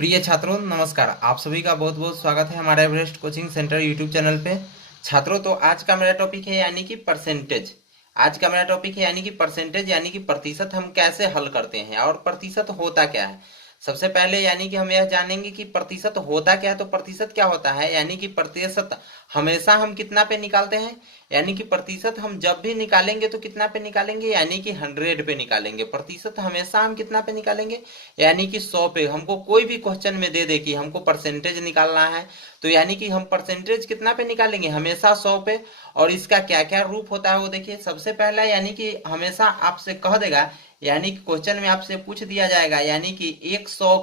प्रिय छात्रों नमस्कार। आप सभी का बहुत बहुत स्वागत है हमारे Everest coaching centre YouTube channel पे। छात्रों तो आज का मेरा टॉपिक है यानी कि परसेंटेज। आज का मेरा टॉपिक है यानी कि परसेंटेज यानी कि प्रतिशत हम कैसे हल करते हैं और प्रतिशत होता क्या है। सबसे पहले यानी कि हम यह जानेंगे कि प्रतिशत होता क्या है। तो प्रतिशत क्या होता है यानी कि प्रतिशत हमेशा हम कितना पे निकालते हैं। यानी कि प्रतिशत हम जब भी निकालेंगे तो कितना पे निकालेंगे यानी कि 100 पे निकालेंगे। प्रतिशत हमेशा हम कितना पे निकालेंगे यानी कि 100 पे। हमको कोई भी क्वेश्चन में दे दे कि हमको परसेंटेज निकालना है तो यानी कि हम परसेंटेज कितना पे निकालेंगे हमेशा 100 पे। और इसका क्या क्या रूप होता है वो देखिए। सबसे पहला यानी कि हमेशा आपसे कह देगा यानी कि क्वेश्चन में आपसे पूछ दिया जाएगा यानी कि 100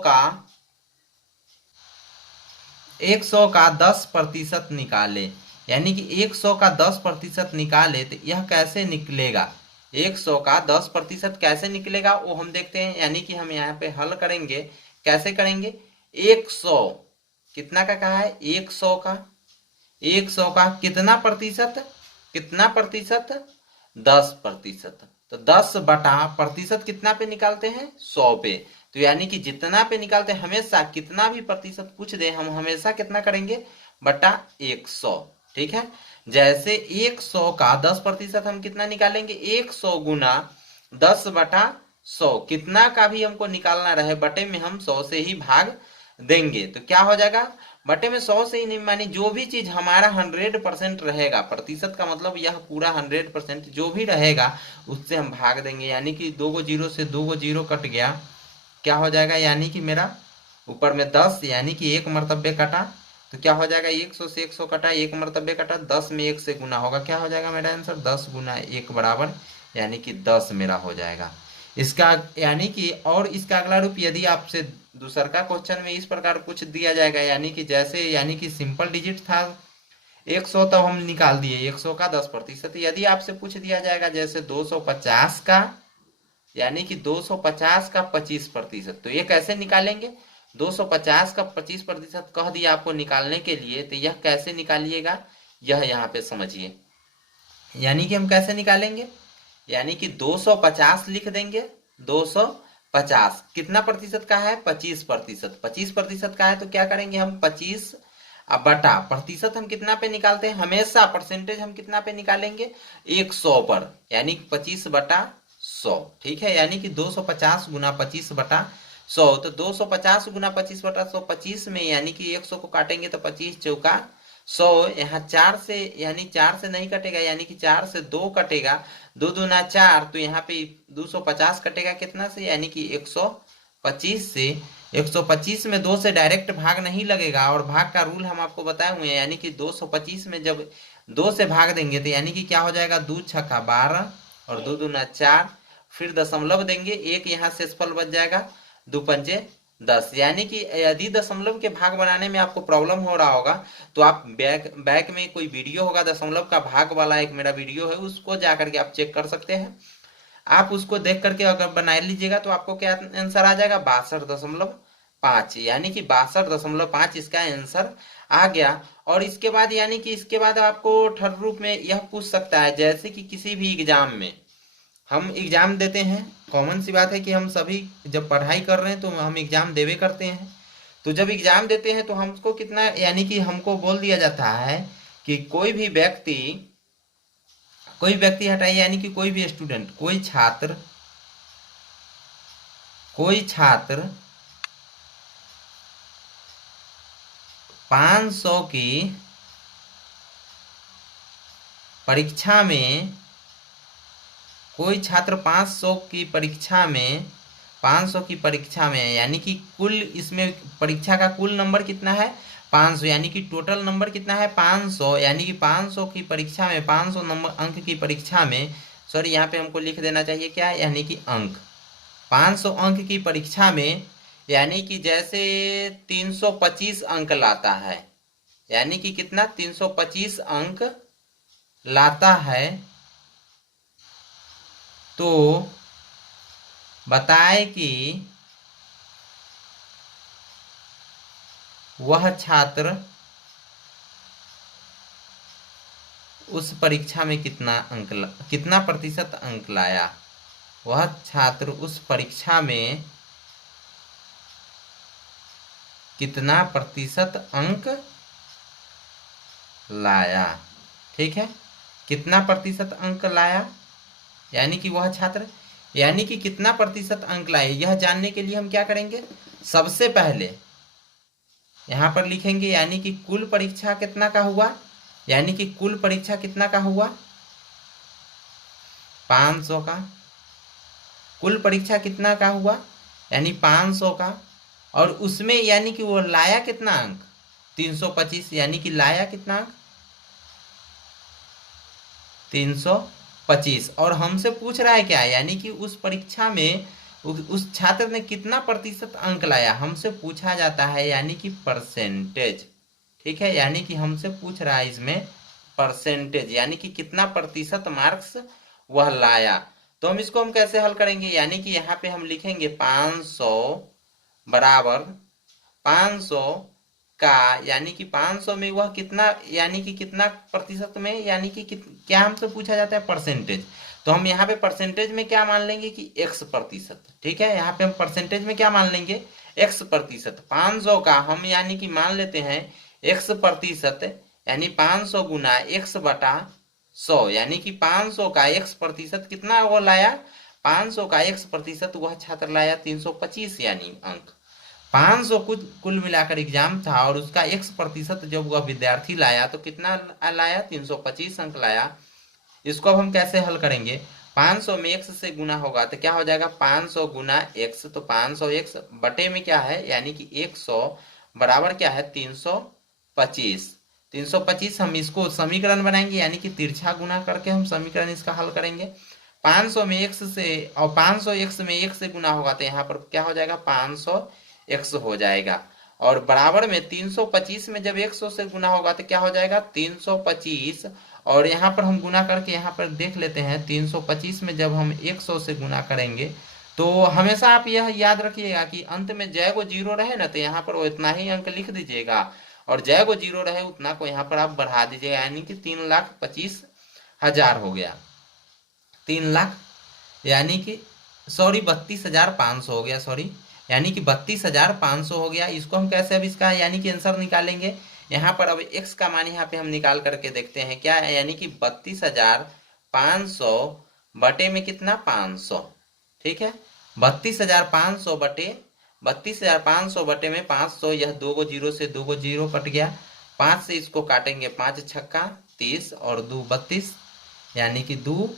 का 10% निकाले। यानी कि 100 का 10% निकाले तो यह कैसे निकलेगा। 100 का 10% कैसे निकलेगा वो हम देखते हैं। यानी कि हम यहाँ पे हल करेंगे। कैसे करेंगे। 100 कितना का कहा है 100 का कितना प्रतिशत। कितना प्रतिशत 10%। तो 10 बटा प्रतिशत कितना पे निकालते हैं 100 पे। तो यानी कि जितना पे निकालते हैं हमेशा कितना भी प्रतिशत पूछ दे हम हमेशा कितना करेंगे बटा 100। ठीक है। जैसे 100 का 10% हम कितना निकालेंगे 100 गुना 10/100। कितना का भी हमको निकालना रहे बटे में हम 100 से ही भाग देंगे तो क्या हो जाएगा बटे में 100 से ही नहीं मानी जो भी चीज हमारा 100% रहेगा। प्रतिशत का मतलब यह पूरा 100% जो भी रहेगा उससे हम भाग देंगे। यानी कि दो गो जीरो से दो गो जीरो कट गया। क्या हो जाएगा यानी कि मेरा ऊपर में 10 यानी कि एक मर्तबे कटा। तो क्या हो जाएगा 100 से 100 कटा एक मर्तबे कटा 10 में 1 से गुना होगा। क्या हो जाएगा मेरा आंसर 10 गुना 1 बराबर यानी कि 10 मेरा हो जाएगा इसका। यानी कि और इसका अगला रूप यदि आपसे दूसर का क्वेश्चन में इस प्रकार पूछ दिया जाएगा यानी कि जैसे यानी कि सिंपल डिजिट था 100 तब हम निकाल दिए 100 का 10%। यदि आपसे पूछ दिया जाएगा जैसे 250 का यानी कि 250 का 25%। तो ये कैसे निकालेंगे 250 का 25% कह दिया आपको निकालने के लिए। तो यह कैसे निकालिएगा यह यहाँ पे समझिए। यानी कि हम कैसे निकालेंगे यानी कि 250 लिख देंगे। 250 कितना प्रतिशत का है 25%। 25% का है तो क्या करेंगे हम 25 अब बटा प्रतिशत हम कितना पे निकालते हैं हमेशा परसेंटेज हम कितना पे निकालेंगे 100 पर यानी 25/100। ठीक है। यानी कि 250 गुना 25/100। तो 250 गुना 25/100 25 में यानी कि 100 को काटेंगे तो 25 चौका 100। यहाँ 4 से यानी 4 से नहीं कटेगा यानी कि 4 से 2 कटेगा। 2 दूना 4 तो यहाँ पे 250 कटेगा कितना से यानी कि 125 से। 125 में 2 से डायरेक्ट भाग नहीं लगेगा और भाग का रूल हम आपको बताए हुए हैं। यानी कि 225 में जब 2 से भाग देंगे तो यानी कि क्या हो जाएगा 2 छक्का 12 और 2 दूना 4। फिर दशमलव देंगे एक यहाँ शेषफल बच जाएगा 2 पंजे 10। यानी कि यदि दशमलव के भाग बनाने में आपको प्रॉब्लम हो रहा होगा तो आप बैक बैक में कोई वीडियो होगा दशमलव का भाग वाला एक मेरा वीडियो है उसको जा करके आप चेक कर सकते हैं। आप उसको देख करके अगर बना लीजिएगा तो आपको क्या आंसर आ जाएगा 62.5 यानी कि 62.5 इसका आंसर आ गया। और इसके बाद यानी कि इसके बाद आपको थर्ड रूप में यह पूछ सकता है जैसे कि किसी भी एग्जाम में हम एग्जाम देते हैं। कॉमन सी बात है कि हम सभी जब पढ़ाई कर रहे हैं तो हम एग्जाम देवे करते हैं। तो जब एग्जाम देते हैं तो हमको कितना यानी कि हमको बोल दिया जाता है कि कोई व्यक्ति हटाइए यानी कि कोई भी स्टूडेंट कोई छात्र 500 की परीक्षा में कोई छात्र 500 की परीक्षा में 500 की परीक्षा में यानी कि कुल इसमें परीक्षा का कुल नंबर कितना है 500 यानी कि टोटल नंबर कितना है 500 यानी कि 500 की परीक्षा में 500 नंबर अंक की परीक्षा में सॉरी यहाँ पे हमको लिख देना चाहिए क्या यानी कि अंक 500 अंक की परीक्षा में यानी कि जैसे 325 अंक लाता है यानी कि कितना 325 अंक लाता है तो बताए कि वह छात्र उस परीक्षा में कितना प्रतिशत अंक लाया। वह छात्र उस परीक्षा में कितना प्रतिशत अंक लाया। ठीक है, कितना प्रतिशत अंक लाया, यानी कि वह छात्र, यानी कि कितना प्रतिशत अंक लाए, यह जानने के लिए हम क्या करेंगे, सबसे पहले यहां पर लिखेंगे यानी कि कुल परीक्षा कितना का हुआ, यानी कि कुल परीक्षा कितना का हुआ, 500 का। कुल परीक्षा कितना का हुआ, यानी 500 का। और उसमें यानी कि वो लाया कितना अंक, 325, यानी कि लाया कितना अंक, 325। और हमसे पूछ रहा है क्या, यानी कि उस परीक्षा में उस छात्र ने कितना प्रतिशत अंक लाया, हमसे पूछा जाता है यानी कि परसेंटेज। ठीक है, यानी कि हमसे पूछ रहा है इसमें परसेंटेज, यानी कि कितना प्रतिशत मार्क्स वह लाया। तो हम इसको हम कैसे हल करेंगे, यानी कि यहाँ पे हम लिखेंगे 500 बराबर 500 का, यानी कि 500 में वह कितना, यानी कि कितना प्रतिशत में, यानी कि क्या हमसे पूछा जाता है, परसेंटेज। तो हम यहाँ पे परसेंटेज में क्या मान लेंगे कि x प्रतिशत। ठीक है, यहाँ पे हम परसेंटेज में क्या मान लेंगे, x प्रतिशत। 500 का हम यानी कि मान लेते हैं x प्रतिशत, यानी 500 गुना x बटा 100, यानी कि 500 का x प्रतिशत कितना वो लाया, 500 का x प्रतिशत वह छात्र लाया 325 यानी अंक। 500 कुल मिलाकर एग्जाम था और उसका x प्रतिशत जब वह विद्यार्थी लाया तो कितना लाया, 325 अंक लाया। इसको अब हम कैसे हल करेंगे, 500 में x से गुना होगा तो क्या हो जाएगा, 500 गुना x, तो 500x बटे में क्या है, यानी कि 100 बराबर क्या है, 325। 325 हम इसको समीकरण बनाएंगे, यानी कि तिरछा गुना करके हम समीकरण इसका हल करेंगे। 500 में x से, और 500x में 1 से गुना होगा तो यहाँ पर क्या हो जाएगा, 500x हो जाएगा। और बराबर में 325 में जब 100 से गुना होगा तो क्या हो जाएगा, 325। और यहाँ पर हम गुना करके यहाँ पर देख लेते हैं, 325 में जब हम 100 से गुना करेंगे तो हमेशा आप यह याद रखिएगा कि अंत में जय को जीरो रहे ना तो यहाँ पर वो इतना ही अंक लिख दीजिएगा, और जय को जीरो रहे उतना को यहाँ पर आप बढ़ा दीजिएगा, यानी कि 3,25,000 हो गया। 3 लाख यानी कि 32,500 हो गया, सॉरी, यानी कि 32,500 हो गया। इसको हम कैसे अब इसका यानी कि आंसर निकालेंगे, यहाँ पर अब x का मान यहाँ पे हम निकाल करके देखते हैं क्या है, यानी कि 32,500 बटे में कितना, 500। ठीक है, 32,500 बटे में 500, यह 2 को 0 से 2 को 0 कट गया, 5 से इसको काटेंगे, 5 छक्का 30 और 2 32, यानी कि 2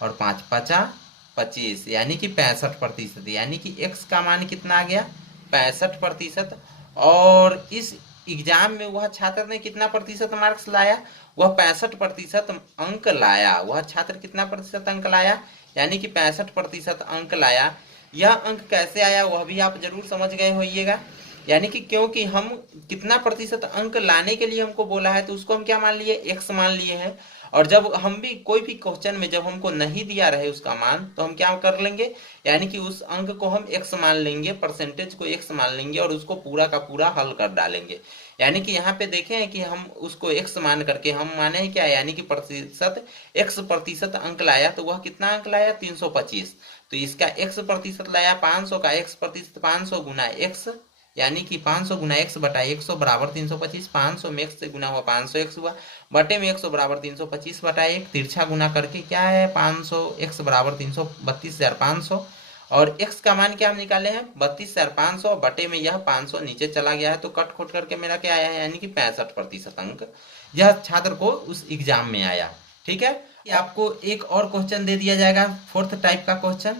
और 5 50 25, यानी कि 65%, यानी कि x का मान कितना आ गया, 65%। और इस एग्जाम में वह छात्र ने कितना प्रतिशत मार्क्स लाया, वह 65% अंक लाया। वह छात्र कितना प्रतिशत अंक लाया, यानी कि 65% अंक लाया। यह अंक कैसे आया वह भी आप जरूर समझ गए होइएगा, यानी कि क्योंकि हम कितना प्रतिशत अंक लाने के लिए हमको बोला है तो उसको हम क्या मान लिए, x मान लिए हैं। और जब हम भी कोई भी क्वेश्चन में जब हमको नहीं दिया रहे उसका मान तो हम क्या कर लेंगे, यानी कि उस अंक को हम x मान लेंगे, परसेंटेज को x मान लेंगे और उसको पूरा का पूरा हल कर डालेंगे। यानी कि यहाँ पे देखें हैं कि हम उसको x मान करके हम माने हैं क्या, यानी कि प्रतिशत, x प्रतिशत अंक लाया तो वह कितना अंक लाया, 325। तो इसका x प्रतिशत लाया 500 का, x प्रतिशत 500 गुना x, यानी कि 500 गुना x बटा 100 बराबर 325। 500 में x से गुना हुआ 500x हुआ, बटे में 100 बराबर 325 बटा 1, तिरछा गुना करके क्या है, 500x बराबर 32,500। और x का मान क्या हम निकाले हैं, 32,500, बटे में यह 500 नीचे चला गया है तो कट खोट करके मेरा क्या आया है, यानी कि 65% अंक यह छात्र को उस एग्जाम में आया। ठीक है, आपको एक और क्वेश्चन दे दिया जाएगा, 4th टाइप का क्वेश्चन।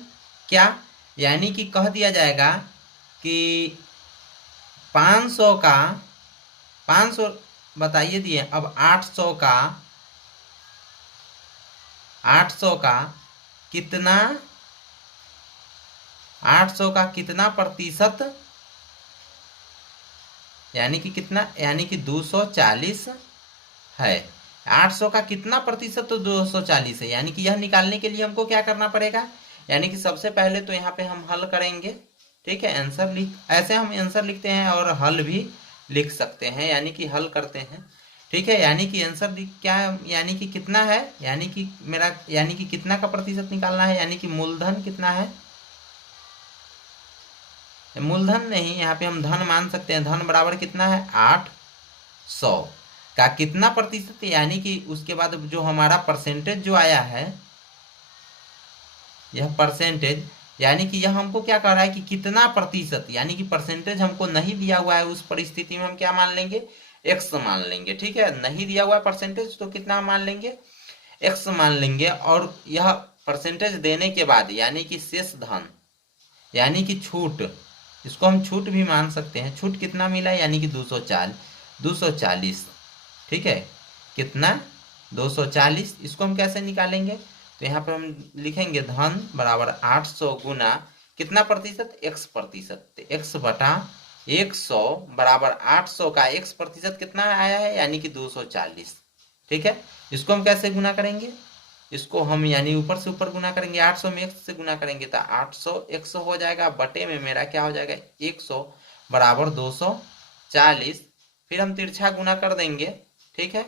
क्या, यानी कि कह दिया जाएगा कि 500 का, 500 बताइए दिए, अब 800 का कितना, 800 का कितना प्रतिशत, यानी कि कितना, यानी कि 240 है। 800 का कितना प्रतिशत, तो 240 है, यानी कि यह निकालने के लिए हमको क्या करना पड़ेगा, यानी कि सबसे पहले तो यहाँ पे हम हल करेंगे। ठीक है, आंसर लिख, ऐसे हम आंसर लिखते हैं और हल भी लिख सकते हैं, यानी कि हल करते हैं। ठीक है, यानी कि आंसर क्या, यानी कि कितना है, यानी कि मेरा, यानी कि कितना का प्रतिशत निकालना है, यानी कि मूलधन कितना है, मूलधन नहीं, यहाँ पे हम धन मान सकते हैं। धन बराबर कितना है 800 का कितना प्रतिशत, यानी कि उसके बाद जो हमारा परसेंटेज जो आया है, यह परसेंटेज, यानी कि यह हमको क्या कह रहा है कि कितना प्रतिशत, यानी कि परसेंटेज हमको नहीं दिया हुआ है। उस परिस्थिति में हम क्या मान लेंगे, एक्स मान लेंगे। ठीक है, नहीं दिया हुआ है परसेंटेज तो कितना मान लेंगे, एक्स मान लेंगे। और यह परसेंटेज देने के बाद यानी कि शेष धन, यानी कि छूट, इसको हम छूट भी मान सकते हैं। छूट कितना मिला, यानी कि 240। ठीक है, कितना 240। इसको हम कैसे निकालेंगे, तो यहाँ पर हम लिखेंगे धन बराबर 800 गुना कितना प्रतिशत, x प्रतिशत। तो x बटा 100 बराबर 800 का x प्रतिशत कितना आया है, यानी कि 240। ठीक है, इसको हम कैसे गुना करेंगे, इसको हम यानी ऊपर से ऊपर गुना करेंगे, 800 में x से गुना करेंगे तो 800 100 हो जाएगा, बटे में मेरा क्या हो जाएगा 100 बराबर 240। फिर हम तिरछा गुना कर देंगे। ठीक है,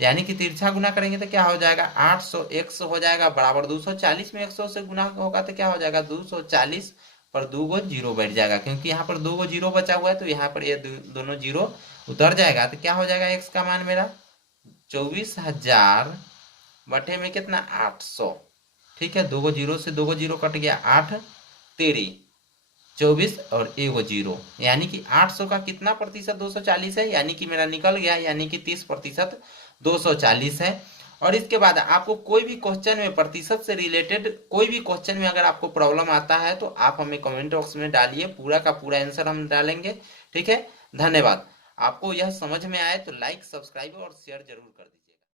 यानी कि तिरछा गुना करेंगे तो क्या हो जाएगा 800 100 हो जाएगा बराबर 240 में 100 से गुना होगा तो क्या हो जाएगा 240 पर 2 गो जीरो बैठ जाएगा, क्योंकि यहाँ पर 2 गो जीरो बचा हुआ है तो यहाँ पर ये दोनों जीरो उतर जाएगा। तो क्या हो जाएगा x का मान मेरा 24,000 बटे में कितना 800। ठीक है, 2 गो जीरो से 2 गो जीरो कट गया, 8 तेरी 24 और 1 जीरो, यानी कि 800 का कितना प्रतिशत 240 है, यानी कि मेरा निकल गया, यानी कि 30% 240 है। और इसके बाद आपको कोई भी क्वेश्चन में प्रतिशत से रिलेटेड कोई भी क्वेश्चन में अगर आपको प्रॉब्लम आता है तो आप हमें कमेंट बॉक्स में डालिए, पूरा का पूरा आंसर हम डालेंगे। ठीक है, धन्यवाद। आपको यह समझ में आए तो लाइक, सब्सक्राइब और शेयर जरूर कर दीजिए।